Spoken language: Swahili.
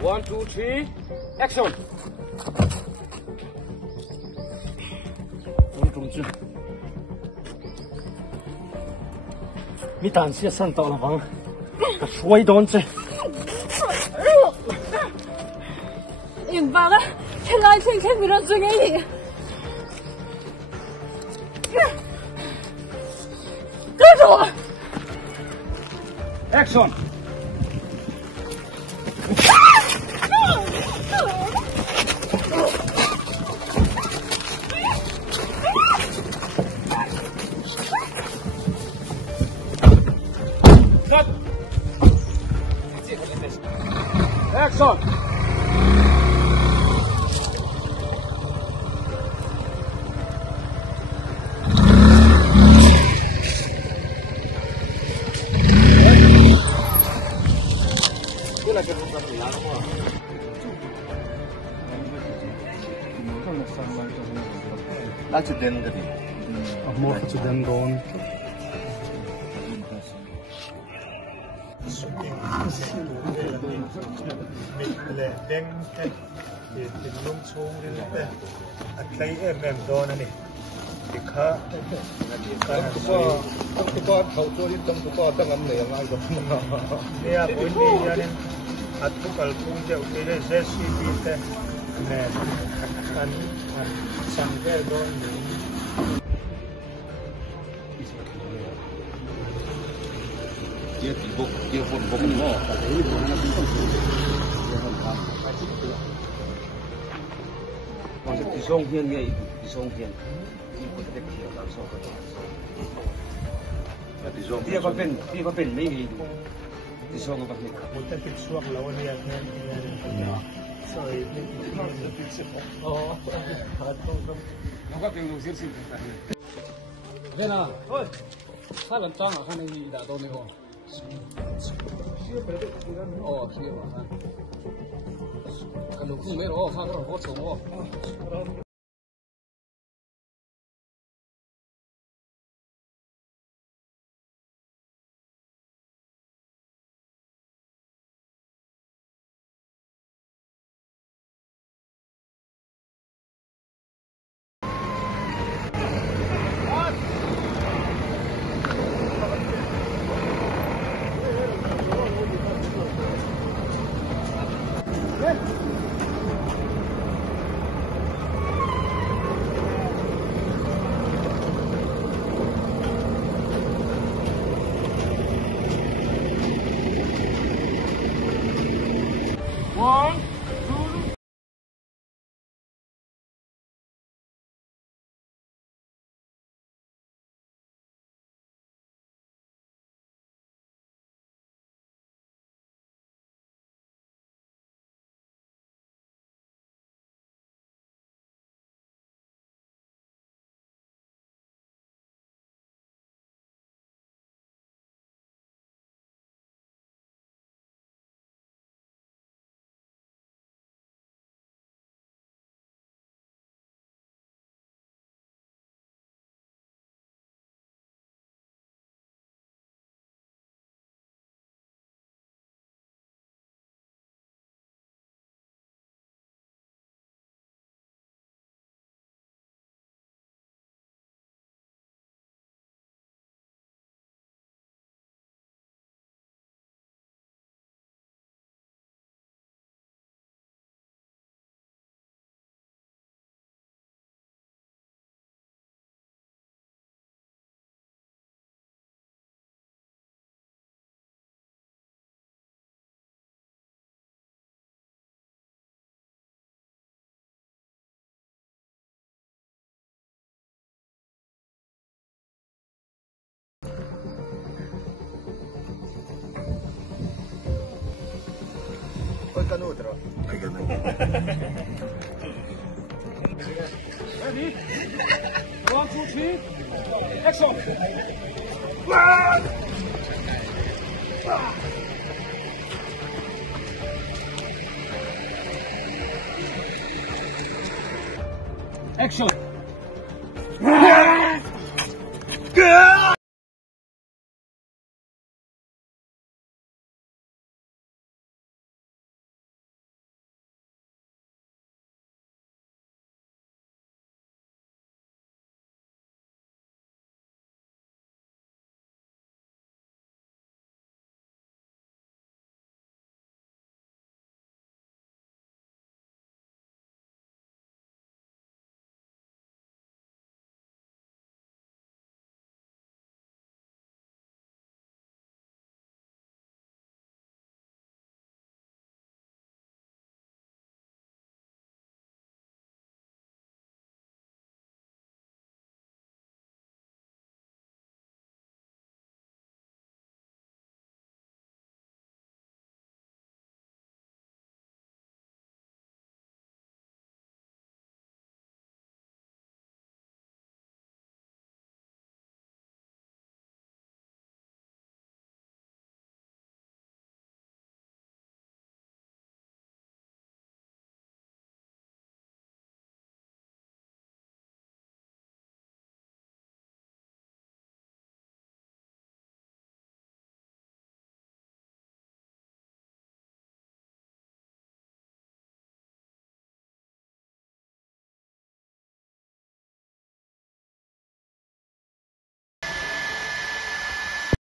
1, 2, 3, action! 同志，你胆怯上到了王，说一段子。明白了，看来天看不到这个你。跟着我 ！Action！ Action! Accident tadi. Mau accident doon. Den den lung chung rin te at lay doon ani dikha Ko thau cho din tam ko tang am nei ngai do. ya point ni yanin at ko kal kung je ukele JCB te ne kan sang ve doon ni Dia tibuk dia pun mo. Di song hiền nghe di song hiền, đi có thể hiểu làm sao có thể. Dia có bên mấy người di song có thể. Một cái kịch suộc lâu ni sorry Nó có cái luồng xíu Đây nào, thôi, hai lần trang ởข้างในđã đâu này không? Siapa kan? Kalau aku merah, saya orang hot semua. One, two. Outro. Ready? 1, 2, 3, action! Action!